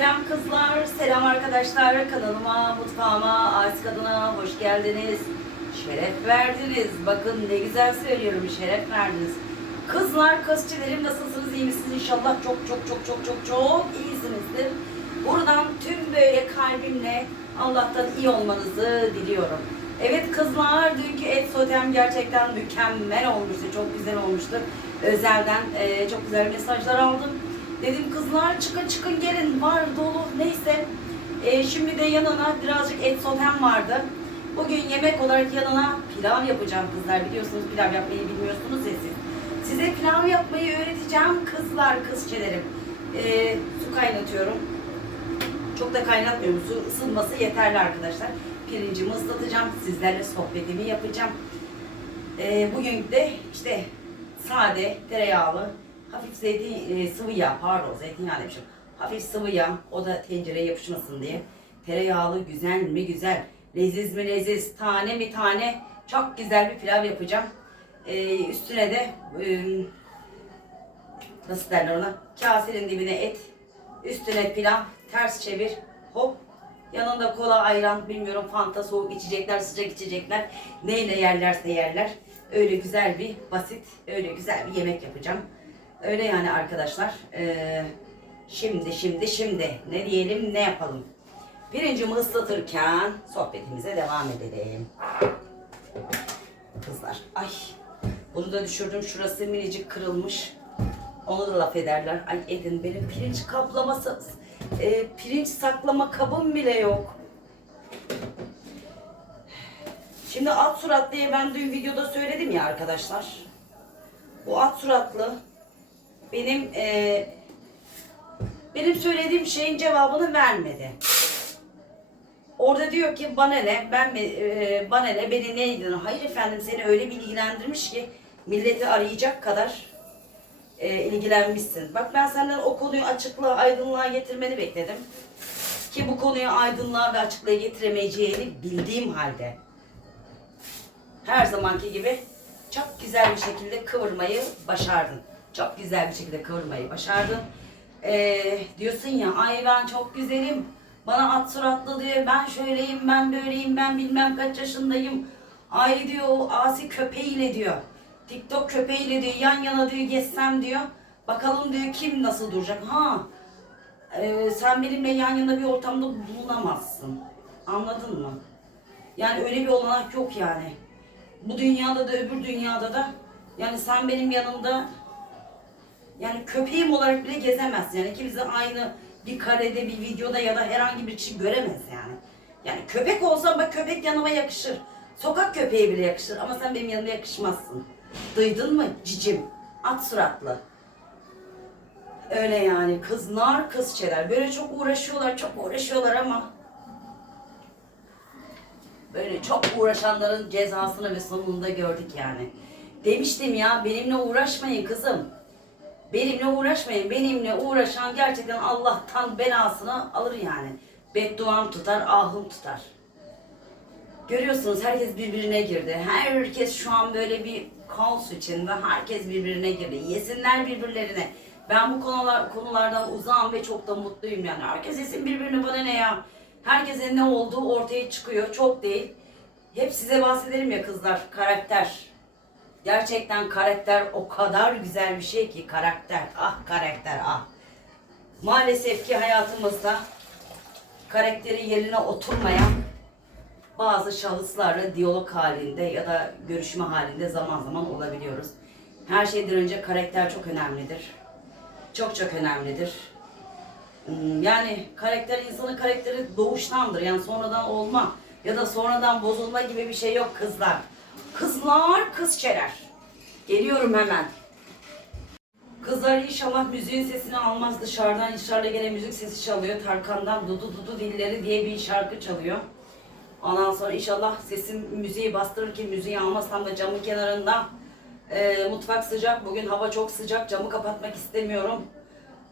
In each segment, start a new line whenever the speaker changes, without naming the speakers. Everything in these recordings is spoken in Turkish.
Selam kızlar, selam arkadaşlar. Kanalıma, mutfağıma, Aziz Kadın'a hoş geldiniz. Şeref verdiniz. Bakın ne güzel söylüyorum, şeref verdiniz. Kızlar, kızçilerim nasılsınız, iyi misiniz? İnşallah çok çok çok çok çok çok iyisinizdir. Buradan tüm böyle kalbimle Allah'tan iyi olmanızı diliyorum. Evet kızlar, dünkü et sotem gerçekten mükemmel olmuştu, çok güzel olmuştu. Özelden e, çok güzel mesajlar aldım. Dedim kızlar çıkın çıkın gelin var dolu neyse. E, şimdi de yanına birazcık et sotem vardı. Bugün yemek olarak yanına pilav yapacağım kızlar. Biliyorsunuz pilav yapmayı bilmiyorsunuz ya siz. Size pilav yapmayı öğreteceğim kızlar kızçelerim. E, su kaynatıyorum. Çok da kaynatmıyorum. Su ısınması yeterli arkadaşlar. Pirincimi ıslatacağım. Sizlerle sohbetimi yapacağım. E, bugün de işte sade, tereyağlı, hafif zeytin, e, sıvı yağ, pardon zeytinyağı demişim. Hafif sıvı yağ, o da tencereye yapışmasın diye. Tereyağlı güzel mi güzel, leziz mi leziz, tane mi tane, çok güzel bir pilav yapacağım. E, üstüne de e, nasıl derler ona? Kasenin dibine et, üstüne pilav, ters çevir, hop. Yanında kola, ayran, bilmiyorum fanta, soğuk içecekler, sıcak içecekler. Neyle yerlerse yerler. Öyle güzel bir basit, öyle güzel bir yemek yapacağım. Öyle yani arkadaşlar. Ee, şimdi, şimdi, şimdi ne diyelim, ne yapalım? Pirincimi ıslatırken sohbetimize devam edelim. Kızlar, ay bunu da düşürdüm. Şurası minicik kırılmış. Onu da laf ederler. Ay Edin benim pirinç kaplaması, e, pirinç saklama kabım bile yok. Şimdi at suratlıya ben dün videoda söyledim ya arkadaşlar. Bu at suratlı benim e, benim söylediğim şeyin cevabını vermedi. Orada diyor ki bana ne, ben e, bana ne, beni ne ilgilenir? Hayır efendim seni öyle bilgilendirmiş ki milleti arayacak kadar e, ilgilenmişsin. Bak ben senden o konuyu açıklığa, aydınlığa getirmeni bekledim. Ki bu konuyu aydınlığa ve açıklığa getiremeyeceğini bildiğim halde her zamanki gibi çok güzel bir şekilde kıvırmayı başardın. Çok güzel bir şekilde kıvırmayı başardın. Ee, diyorsun ya ay ben çok güzelim. Bana at suratlı diyor. Ben şöyleyim, ben böyleyim, ben bilmem kaç yaşındayım. Ay diyor o asi köpeğiyle diyor. TikTok köpeğiyle diyor yan yana diyor geçsem diyor. Bakalım diyor kim nasıl duracak. Ha e, sen benimle yan yana bir ortamda bulunamazsın. Anladın mı? Yani öyle bir olanak yok yani. Bu dünyada da öbür dünyada da yani sen benim yanımda yani köpeğim olarak bile gezemezsin. Yani ikimizi aynı bir karede, bir videoda ya da herhangi bir kişi göremez yani. Yani köpek olsam bak köpek yanıma yakışır. Sokak köpeği bile yakışır ama sen benim yanıma yakışmazsın. Duydun mu cicim? At suratlı. Öyle yani kızlar kızçeler. Böyle çok uğraşıyorlar, çok uğraşıyorlar ama böyle çok uğraşanların cezasını ve sonunda gördük yani. Demiştim ya benimle uğraşmayın kızım. Benimle uğraşmayın. Benimle uğraşan gerçekten Allah'tan belasını alır yani. Bedduam tutar, ahım tutar. Görüyorsunuz herkes birbirine girdi. Herkes şu an böyle bir kaos içinde. Herkes birbirine girdi. Yesinler birbirlerine. Ben bu konular konulardan uzağım ve çok da mutluyum yani. Herkes yesin birbirine bana ne ya. Herkesin ne olduğu ortaya çıkıyor. Çok değil. Hep size bahsederim ya kızlar. Karakter. Gerçekten karakter o kadar güzel bir şey ki karakter. Ah karakter ah. Maalesef ki hayatımızda karakteri yerine oturmayan bazı şahıslarla diyalog halinde ya da görüşme halinde zaman zaman olabiliyoruz. Her şeyden önce karakter çok önemlidir. Çok çok önemlidir. Hmm, Yani karakter insanın karakteri doğuştandır. Yani sonradan olma ya da sonradan bozulma gibi bir şey yok kızlar. Kızlar kızçeler. Geliyorum hemen. Kızlar inşallah müziğin sesini almaz dışarıdan. Dışarıda gene müzik sesi çalıyor. Tarkan'dan Dudu Dudu Dilleri diye bir şarkı çalıyor. Ondan sonra inşallah sesim müziği bastırır ki müziği almazsam da camın kenarında. Ee, mutfak sıcak. Bugün hava çok sıcak. Camı kapatmak istemiyorum.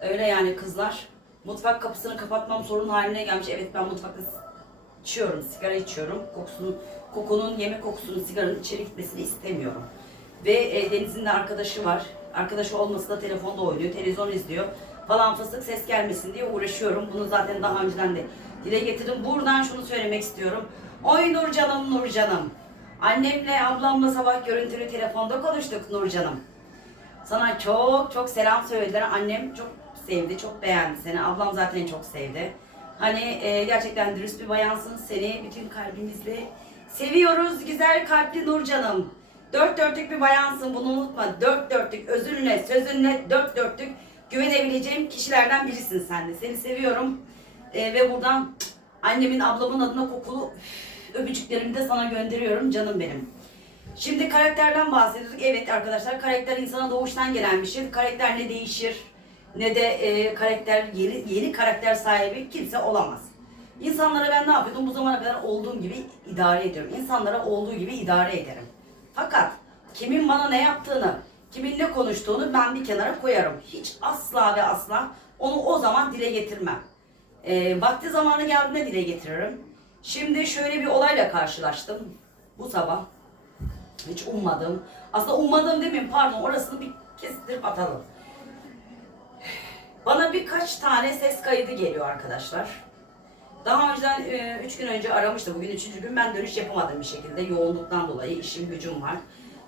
Öyle yani kızlar. Mutfak kapısını kapatmam sorun haline gelmiş. Evet ben mutfakta içiyorum, sigara içiyorum. Kokusunu, kokunun, yemek kokusunun sigaranın içeri gitmesini istemiyorum. Ve e, Deniz'in de arkadaşı var. Arkadaşı olmasa da telefonda oynuyor, televizyon izliyor. falan fıstık ses gelmesin diye uğraşıyorum. Bunu zaten daha önceden de dile getirdim. Buradan şunu söylemek istiyorum. Oy Nurcanım Nurcanım. Annemle ablamla sabah görüntülü telefonda konuştuk Nurcanım. Sana çok çok selam söylediler. Annem çok sevdi, çok beğendi seni. Ablam zaten çok sevdi. Hani e, gerçekten dürüst bir bayansın. Seni bütün kalbimizle seviyoruz güzel kalpli Nurcanım. Dört dörtlük bir bayansın bunu unutma. Dört dörtlük özünle, sözünle dört dörtlük güvenebileceğim kişilerden birisin sen de. Seni seviyorum. E, ve buradan annemin, ablamın adına kokulu üf, öpücüklerimi de sana gönderiyorum canım benim. Şimdi karakterden bahsediyorduk. Evet arkadaşlar karakter insana doğuştan gelen bir şey. Karakter ne değişir ne de e, karakter yeni, yeni karakter sahibi kimse olamaz. İnsanlara ben ne yapıyordum? Bu zamana kadar olduğum gibi idare ediyorum. İnsanlara olduğu gibi idare ederim. Fakat kimin bana ne yaptığını, kimin ne konuştuğunu ben bir kenara koyarım. Hiç asla ve asla onu o zaman dile getirmem. E, vakti zamanı geldiğinde dile getiririm. Şimdi şöyle bir olayla karşılaştım bu sabah. Hiç ummadım. Aslında ummadım demeyeyim pardon orasını bir kestirip atalım. Bana birkaç tane ses kaydı geliyor arkadaşlar. Daha önceden 3 gün önce aramıştı. Bugün 3. gün ben dönüş yapamadım bir şekilde. Yoğunluktan dolayı işim gücüm var.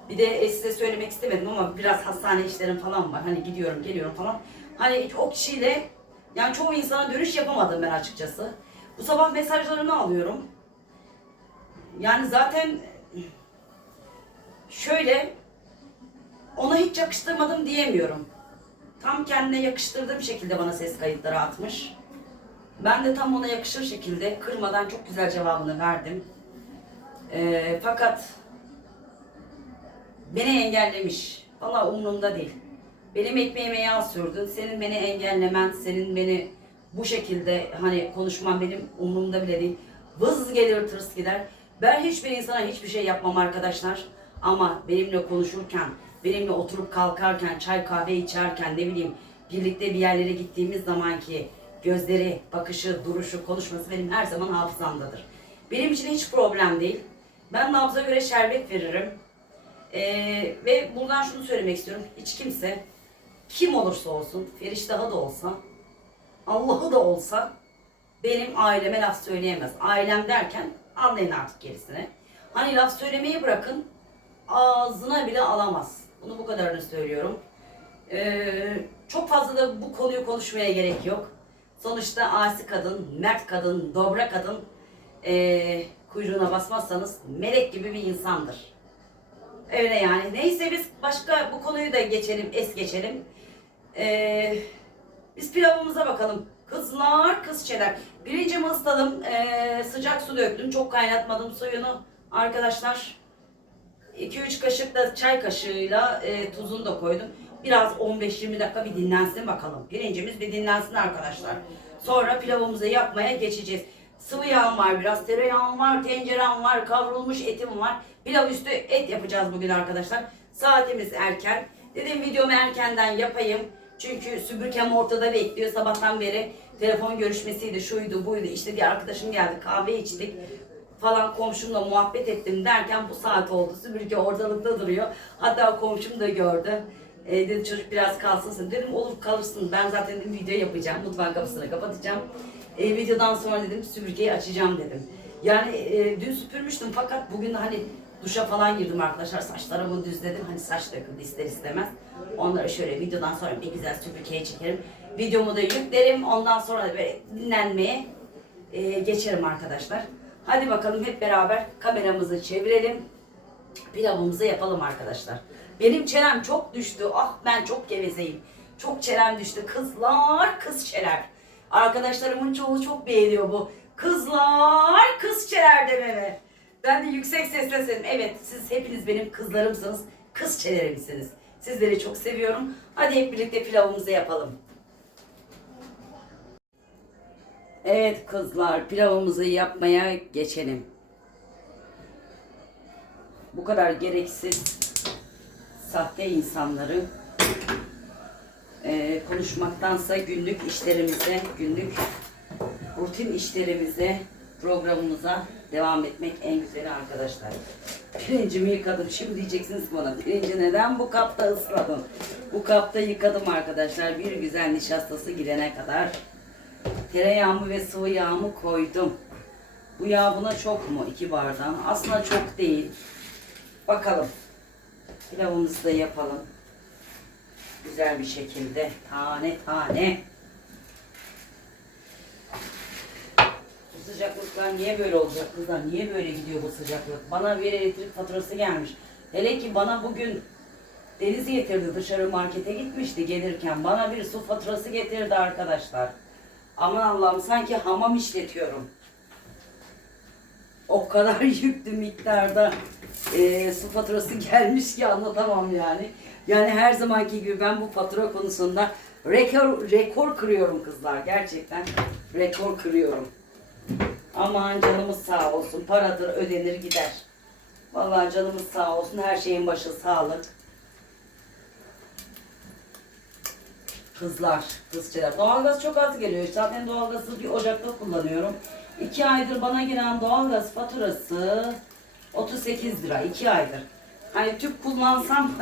Bir de e, size söylemek istemedim ama biraz hastane işlerim falan var. Hani gidiyorum geliyorum falan. Hani o kişiyle yani çoğu insana dönüş yapamadım ben açıkçası. Bu sabah mesajlarını alıyorum. Yani zaten şöyle ona hiç yakıştırmadım diyemiyorum. Tam kendine yakıştırdığım şekilde bana ses kayıtları atmış. Ben de tam ona yakışır şekilde kırmadan çok güzel cevabını verdim. Ee, fakat beni engellemiş. Valla umurumda değil. Benim ekmeğime yağ sürdün. Senin beni engellemen, senin beni bu şekilde hani konuşman benim umurumda bile değil. Vız gelir tırs gider. Ben hiçbir insana hiçbir şey yapmam arkadaşlar. Ama benimle konuşurken, benimle oturup kalkarken, çay kahve içerken ne bileyim birlikte bir yerlere gittiğimiz zamanki gözleri, bakışı, duruşu, konuşması benim her zaman hafızamdadır. Benim için hiç problem değil. Ben nabza göre şerbet veririm. Ee, ve buradan şunu söylemek istiyorum. Hiç kimse kim olursa olsun, Feriştah'ı da olsa, Allah'ı da olsa benim aileme laf söyleyemez. Ailem derken anlayın artık gerisini. Hani laf söylemeyi bırakın ağzına bile alamaz. Bunu bu kadarını söylüyorum. Ee, çok fazla da bu konuyu konuşmaya gerek yok. Sonuçta asi kadın, mert kadın, dobra kadın ee, kuyruğuna basmazsanız melek gibi bir insandır. Öyle yani. Neyse biz başka bu konuyu da geçelim, es geçelim. Ee, biz pilavımıza bakalım. Kızlar, kızçeler. Pirincimi ısladım. Ee, sıcak su döktüm. Çok kaynatmadım suyunu. Arkadaşlar 2-3 kaşık da çay kaşığıyla e, tuzunu da koydum. Biraz 15-20 dakika bir dinlensin bakalım. Pirincimiz bir dinlensin arkadaşlar. Sonra pilavımızı yapmaya geçeceğiz. Sıvı yağım var biraz, tereyağım var, tencerem var, kavrulmuş etim var. Pilav üstü et yapacağız bugün arkadaşlar. Saatimiz erken. Dedim videomu erkenden yapayım. Çünkü süpürgem ortada bekliyor sabahtan beri. Telefon görüşmesiydi, şuydu, buydu. İşte bir arkadaşım geldi, kahve içtik falan komşumla muhabbet ettim derken bu saat oldu. Süpürge ortalıkta duruyor. Hatta komşum da gördü. E, dedi çocuk biraz kalsın. Dedim olur kalırsın. Ben zaten dedim video yapacağım. Mutfağın kapısını kapatacağım. E, videodan sonra dedim süpürgeyi açacağım dedim. Yani e, dün süpürmüştüm fakat bugün hani duşa falan girdim arkadaşlar. Saçlarımı düzledim. Hani saç döküldü ister istemez. Onları şöyle videodan sonra bir güzel süpürgeye çekerim. Videomu da yüklerim. Ondan sonra da böyle dinlenmeye e, geçerim arkadaşlar. Hadi bakalım hep beraber kameramızı çevirelim. Pilavımızı yapalım arkadaşlar. Benim çenem çok düştü. Ah ben çok gevezeyim. Çok çenem düştü. Kızlar kız çeler. Arkadaşlarımın çoğu çok beğeniyor bu. Kızlar kız çeler dememi. Ben de yüksek sesle söyledim. Evet siz hepiniz benim kızlarımsınız. Kız çelerimsiniz. Sizleri çok seviyorum. Hadi hep birlikte pilavımızı yapalım. Evet kızlar pilavımızı yapmaya geçelim. Bu kadar gereksiz sahte insanları eee, konuşmaktansa günlük işlerimize, günlük rutin işlerimize, programımıza devam etmek en güzeli arkadaşlar. Pirincimi yıkadım. Şimdi diyeceksiniz bana pirinci neden bu kapta ısladın? Bu kapta yıkadım arkadaşlar. Bir güzel nişastası girene kadar. Tereyağımı ve sıvı yağımı koydum. Bu yağ buna çok mu? İki bardağı. Aslında çok değil. Bakalım. Pilavımızı da yapalım. Güzel bir şekilde. Tane tane. Bu sıcaklıklar niye böyle olacak kızlar? Niye böyle gidiyor bu sıcaklık? Bana bir elektrik faturası gelmiş. Hele ki bana bugün Deniz getirdi dışarı markete gitmişti gelirken. Bana bir su faturası getirdi arkadaşlar. Aman Allah'ım sanki hamam işletiyorum. O kadar yüklü miktarda e, su faturası gelmiş ki anlatamam yani. Yani her zamanki gibi ben bu fatura konusunda rekor, rekor kırıyorum kızlar. Gerçekten rekor kırıyorum. Aman canımız sağ olsun. Paradır ödenir gider. Vallahi canımız sağ olsun. Her şeyin başı sağlık. Kızlar, kızçeler. Doğalgaz çok az geliyor. Zaten doğalgazı bir ocakta kullanıyorum. İki aydır bana giren doğalgaz faturası 38 lira. iki aydır. Hani tüp kullansam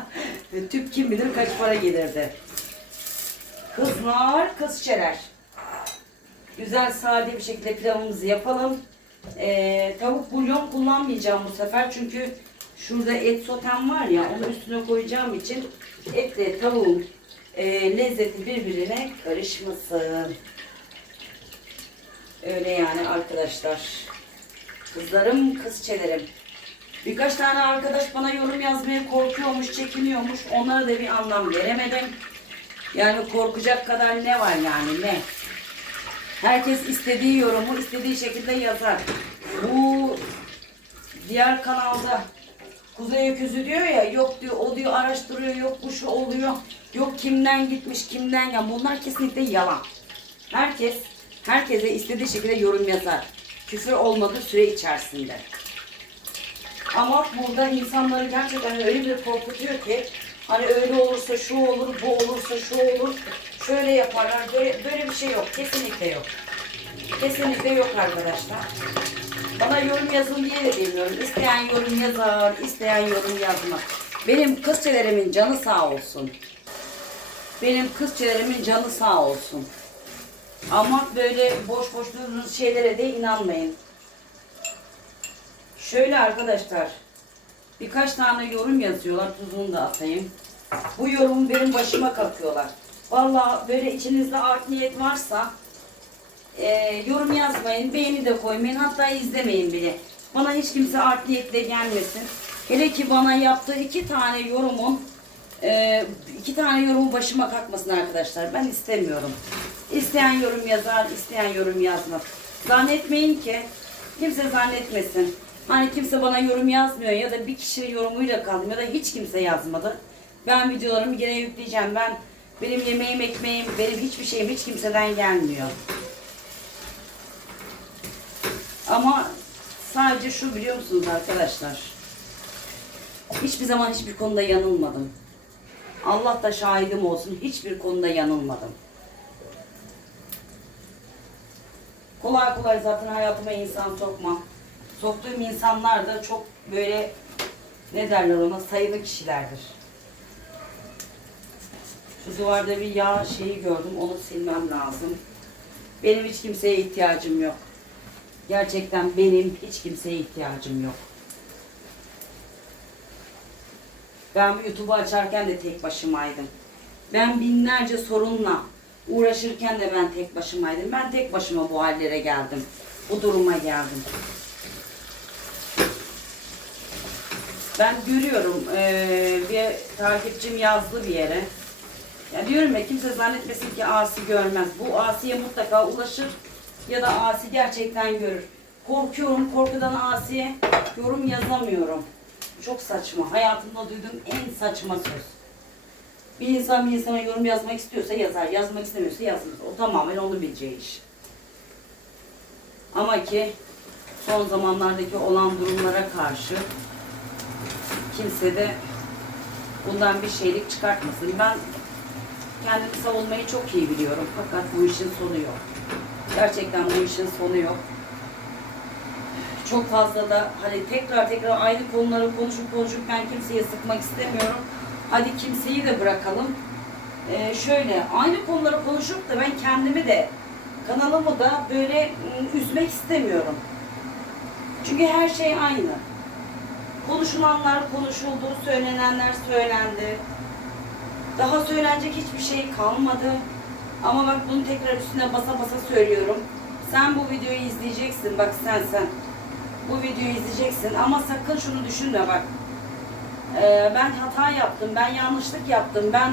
tüp kim bilir kaç para gelirdi. Kızlar, kızçeler. Güzel sade bir şekilde pilavımızı yapalım. Ee, tavuk bulyon kullanmayacağım bu sefer çünkü şurada et sotem var ya onu üstüne koyacağım için etle tavuğun e, lezzeti birbirine karışmasın. Öyle yani arkadaşlar. Kızlarım, kızçelerim. Birkaç tane arkadaş bana yorum yazmaya korkuyormuş, çekiniyormuş. Onlara da bir anlam veremedim. Yani korkacak kadar ne var yani ne? Herkes istediği yorumu istediği şekilde yazar. Bu diğer kanalda Kuzey Öküzü diyor ya yok diyor o diyor araştırıyor yok bu şu oluyor yok kimden gitmiş kimden ya bunlar kesinlikle yalan. Herkes herkese istediği şekilde yorum yazar. Küfür olmadığı süre içerisinde. Ama burada insanları gerçekten öyle bir korkutuyor ki hani öyle olursa şu olur, bu olursa şu olur, şöyle yaparlar. Böyle, böyle bir şey yok. Kesinlikle yok. Kesinlikle yok arkadaşlar. Bana yorum yazın diye de bilmiyorum. İsteyen yorum yazar, isteyen yorum yazmaz. Benim kızçelerimin canı sağ olsun. Benim kızçelerimin canı sağ olsun. Ama böyle boş boş duyduğunuz şeylere de inanmayın. Şöyle arkadaşlar. Birkaç tane yorum yazıyorlar. Tuzunu da atayım. Bu yorumu benim başıma kakıyorlar. Vallahi böyle içinizde art niyet varsa e, yorum yazmayın, beğeni de koymayın, hatta izlemeyin bile. Bana hiç kimse art niyetle gelmesin. Hele ki bana yaptığı iki tane yorumun e, iki tane yorumun başıma kalkmasın arkadaşlar. Ben istemiyorum. İsteyen yorum yazar, isteyen yorum yazmaz. Zannetmeyin ki kimse zannetmesin. Hani kimse bana yorum yazmıyor ya da bir kişinin yorumuyla kaldım ya da hiç kimse yazmadı. Ben videolarımı gene yükleyeceğim. Ben benim yemeğim, ekmeğim, benim hiçbir şeyim hiç kimseden gelmiyor. Ama sadece şu biliyor musunuz arkadaşlar? Hiçbir zaman hiçbir konuda yanılmadım. Allah da şahidim olsun hiçbir konuda yanılmadım. Kolay kolay zaten hayatıma insan sokmam. Soktuğum insanlar da çok böyle ne derler ona sayılı kişilerdir. Şu duvarda bir yağ şeyi gördüm onu silmem lazım. Benim hiç kimseye ihtiyacım yok. Gerçekten benim hiç kimseye ihtiyacım yok. Ben bu YouTube'u açarken de tek başımaydım. Ben binlerce sorunla uğraşırken de ben tek başımaydım. Ben tek başıma bu hallere geldim. Bu duruma geldim. Ben görüyorum eee, bir takipçim yazdı bir yere. Ya diyorum ya kimse zannetmesin ki asi görmez. Bu asiye mutlaka ulaşır ya da asi gerçekten görür. Korkuyorum, korkudan asiye yorum yazamıyorum. Çok saçma. Hayatımda duyduğum en saçma söz. Bir insan bir insana yorum yazmak istiyorsa yazar, yazmak istemiyorsa yazmaz. O tamamen onun bileceği iş. Ama ki son zamanlardaki olan durumlara karşı kimse de bundan bir şeylik çıkartmasın. Ben kendimi savunmayı çok iyi biliyorum. Fakat bu işin sonu yok. Gerçekten bu işin sonu yok. Çok fazla da hani tekrar tekrar aynı konuları konuşup konuşup ben kimseye sıkmak istemiyorum. Hadi kimseyi de bırakalım. Ee, şöyle aynı konuları konuşup da ben kendimi de kanalımı da böyle ım, üzmek istemiyorum. Çünkü her şey aynı. Konuşulanlar konuşuldu, söylenenler söylendi. Daha söylenecek hiçbir şey kalmadı. Ama bak bunu tekrar üstüne basa basa söylüyorum. Sen bu videoyu izleyeceksin. Bak sen sen. Bu videoyu izleyeceksin. Ama sakın şunu düşünme bak. Ee, ben hata yaptım. Ben yanlışlık yaptım. Ben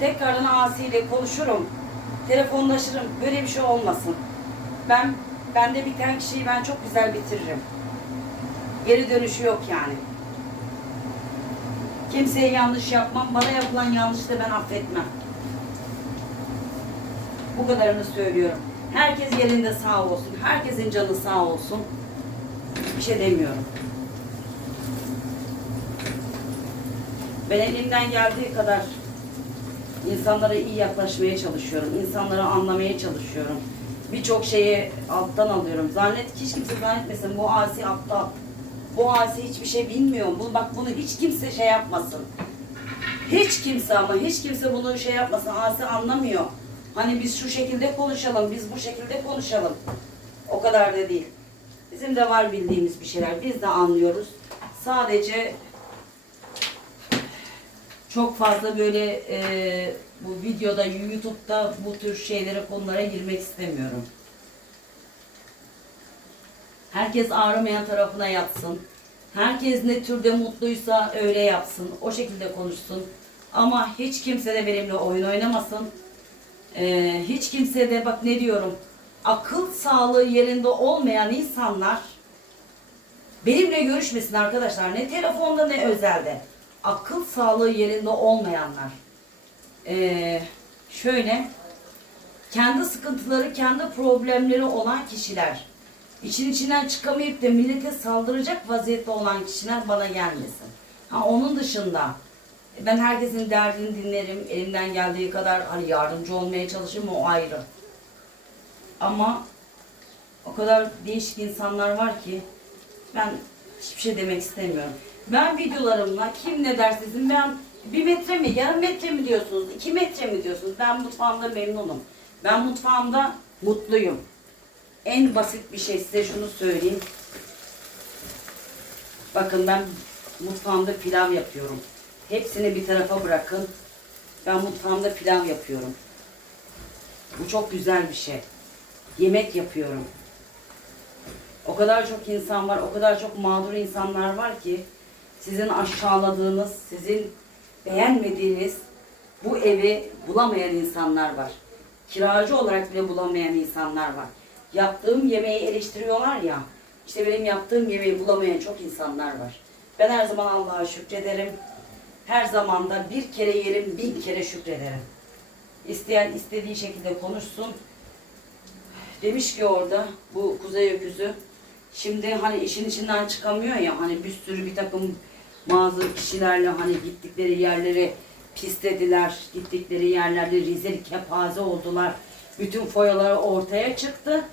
tekrardan Asi ile konuşurum. Telefonlaşırım. Böyle bir şey olmasın. Ben bende biten kişiyi ben çok güzel bitiririm. Geri dönüşü yok yani. Kimseye yanlış yapmam. Bana yapılan yanlışı da ben affetmem. Bu kadarını söylüyorum. Herkes yerinde sağ olsun. Herkesin canı sağ olsun. Bir şey demiyorum. Ben elimden geldiği kadar insanlara iyi yaklaşmaya çalışıyorum. İnsanları anlamaya çalışıyorum. Birçok şeyi alttan alıyorum. Zannet hiç kimse zannetmesin bu asi aptal. Bu asi hiçbir şey bilmiyor. Bu, bak bunu hiç kimse şey yapmasın. Hiç kimse ama hiç kimse bunu şey yapmasın. Asi anlamıyor. Hani biz şu şekilde konuşalım, biz bu şekilde konuşalım. O kadar da değil. Bizim de var bildiğimiz bir şeyler. Biz de anlıyoruz. Sadece çok fazla böyle e, bu videoda, YouTube'da bu tür şeylere, konulara girmek istemiyorum. Herkes ağrımayan tarafına yatsın. Herkes ne türde mutluysa öyle yapsın. O şekilde konuşsun. Ama hiç kimse de benimle oyun oynamasın. Ee, hiç kimse de bak ne diyorum. Akıl sağlığı yerinde olmayan insanlar benimle görüşmesin arkadaşlar. Ne telefonda ne özelde. Akıl sağlığı yerinde olmayanlar. Ee, şöyle kendi sıkıntıları, kendi problemleri olan kişiler. İçin içinden çıkamayıp da millete saldıracak vaziyette olan kişiler bana gelmesin. Ha onun dışında ben herkesin derdini dinlerim. Elimden geldiği kadar hani yardımcı olmaya çalışırım o ayrı. Ama o kadar değişik insanlar var ki ben hiçbir şey demek istemiyorum. Ben videolarımla kim ne derse desin ben bir metre mi, yarım metre mi diyorsunuz, iki metre mi diyorsunuz? Ben mutfağımda memnunum. Ben mutfağımda mutluyum. En basit bir şey size şunu söyleyeyim. Bakın ben mutfağımda pilav yapıyorum. Hepsini bir tarafa bırakın. Ben mutfağımda pilav yapıyorum. Bu çok güzel bir şey. Yemek yapıyorum. O kadar çok insan var, o kadar çok mağdur insanlar var ki sizin aşağıladığınız, sizin beğenmediğiniz bu evi bulamayan insanlar var. Kiracı olarak bile bulamayan insanlar var. Yaptığım yemeği eleştiriyorlar ya. İşte benim yaptığım yemeği bulamayan çok insanlar var. Ben her zaman Allah'a şükrederim. Her zaman da bir kere yerim, bin kere şükrederim. İsteyen istediği şekilde konuşsun. Demiş ki orada bu kuzey öküzü. Şimdi hani işin içinden çıkamıyor ya hani bir sürü bir takım bazı kişilerle hani gittikleri yerleri pislediler. Gittikleri yerlerde rezil kepaze oldular. Bütün foyaları ortaya çıktı.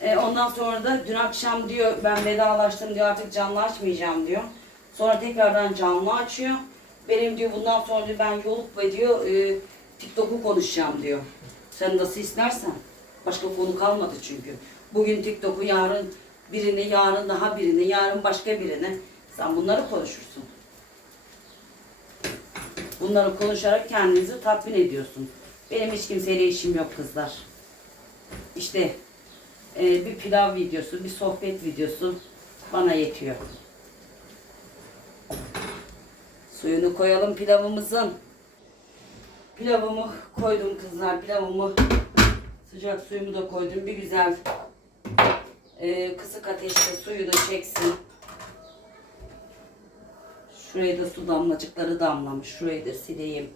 E, ondan sonra da dün akşam diyor ben vedalaştım diyor artık canlı açmayacağım diyor. Sonra tekrardan canlı açıyor. Benim diyor bundan sonra diyor ben yolup ve diyor e, TikTok'u konuşacağım diyor. Sen nasıl istersen. Başka konu kalmadı çünkü. Bugün TikTok'u yarın birini, yarın daha birini, yarın başka birini. Sen bunları konuşursun. Bunları konuşarak kendinizi tatmin ediyorsun. Benim hiç kimseyle işim yok kızlar. İşte e, bir pilav videosu, bir sohbet videosu bana yetiyor. Suyunu koyalım pilavımızın. Pilavımı koydum kızlar. Pilavımı sıcak suyumu da koydum. Bir güzel e, kısık ateşte suyunu çeksin. Şuraya da su damlacıkları damlamış. Şurayı da sileyim.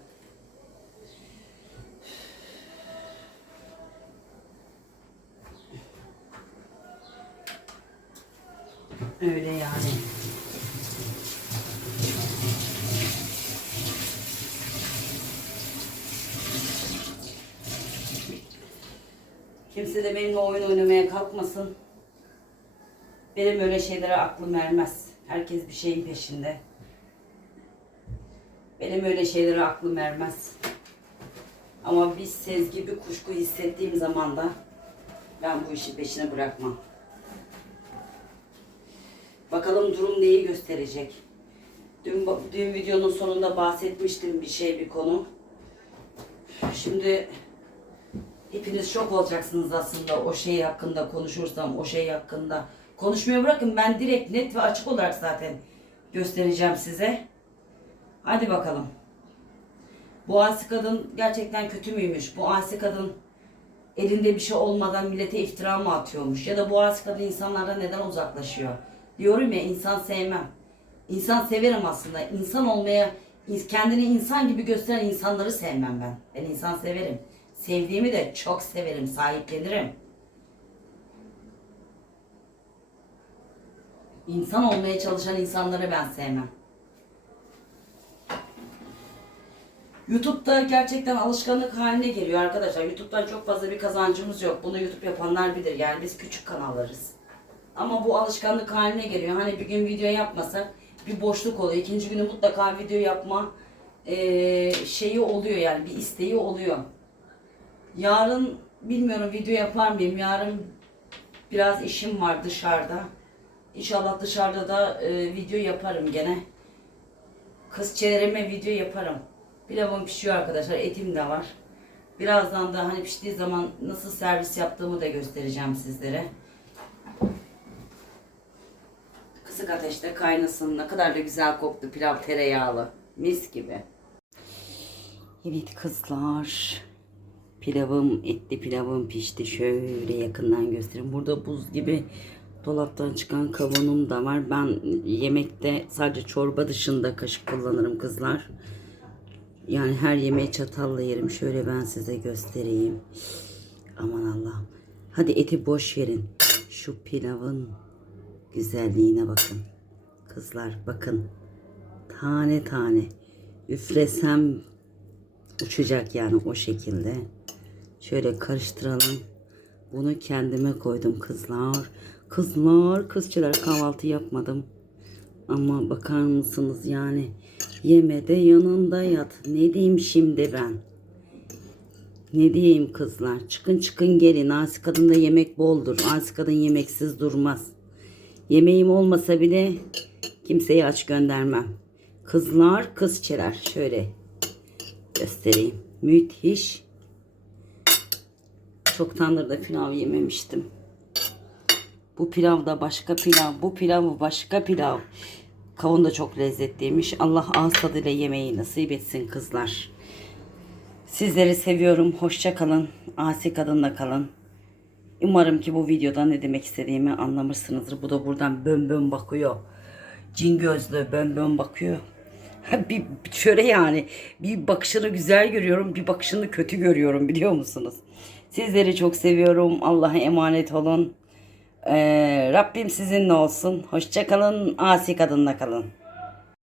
Öyle yani. Kimse de benimle oyun oynamaya kalkmasın. Benim öyle şeylere aklım ermez. Herkes bir şeyin peşinde. Benim öyle şeylere aklım ermez. Ama bir sezgi, bir kuşku hissettiğim zaman da ben bu işi peşine bırakmam. Bakalım durum neyi gösterecek. Dün, dün videonun sonunda bahsetmiştim bir şey, bir konu. Şimdi hepiniz şok olacaksınız aslında o şey hakkında konuşursam, o şey hakkında. Konuşmayı bırakın ben direkt net ve açık olarak zaten göstereceğim size. Hadi bakalım. Bu asi kadın gerçekten kötü müymüş? Bu asi kadın elinde bir şey olmadan millete iftira mı atıyormuş? Ya da bu asi kadın insanlardan neden uzaklaşıyor? Diyorum ya insan sevmem. İnsan severim aslında. İnsan olmaya, kendini insan gibi gösteren insanları sevmem ben. Ben insan severim. Sevdiğimi de çok severim, sahiplenirim. İnsan olmaya çalışan insanları ben sevmem. YouTube'da gerçekten alışkanlık haline geliyor arkadaşlar. YouTube'dan çok fazla bir kazancımız yok. Bunu YouTube yapanlar bilir. Yani biz küçük kanallarız. Ama bu alışkanlık haline geliyor. Hani bir gün video yapmasak bir boşluk oluyor. İkinci günü mutlaka video yapma şeyi oluyor yani bir isteği oluyor. Yarın bilmiyorum video yapar mıyım? Yarın biraz işim var dışarıda. İnşallah dışarıda da e, video yaparım gene. Kız çevreme video yaparım. Pilavım pişiyor arkadaşlar. Etim de var. Birazdan da hani piştiği zaman nasıl servis yaptığımı da göstereceğim sizlere. Kısık ateşte kaynasın. Ne kadar da güzel koktu pilav tereyağlı. Mis gibi. Evet kızlar. Pilavım, etli pilavım pişti. Şöyle yakından göstereyim. Burada buz gibi dolaptan çıkan kavunum da var. Ben yemekte sadece çorba dışında kaşık kullanırım kızlar. Yani her yemeği çatalla yerim. Şöyle ben size göstereyim. Aman Allah'ım. Hadi eti boş verin. Şu pilavın güzelliğine bakın. Kızlar bakın. Tane tane. Üflesem uçacak yani o şekilde. Şöyle karıştıralım. Bunu kendime koydum kızlar. Kızlar, kızçılar kahvaltı yapmadım. Ama bakar mısınız yani yeme de yanında yat. Ne diyeyim şimdi ben? Ne diyeyim kızlar? Çıkın çıkın gelin. Asi kadında yemek boldur. Asi kadın yemeksiz durmaz. Yemeğim olmasa bile kimseyi aç göndermem. Kızlar, kızçeler. Şöyle göstereyim. Müthiş. Çoktandır da pilav yememiştim. Bu pilav da başka pilav. Bu pilav başka pilav. Kavun da çok lezzetliymiş. Allah ağız tadıyla yemeği nasip etsin kızlar. Sizleri seviyorum. Hoşça kalın. Asi kadınla kalın. Umarım ki bu videoda ne demek istediğimi anlamışsınızdır. Bu da buradan bön bön bakıyor. Cin gözlü bön bön bakıyor. bir şöyle yani bir bakışını güzel görüyorum, bir bakışını kötü görüyorum biliyor musunuz? Sizleri çok seviyorum. Allah'a emanet olun. Ee, Rabbim sizinle olsun. Hoşça kalın. Asi kadınla kalın.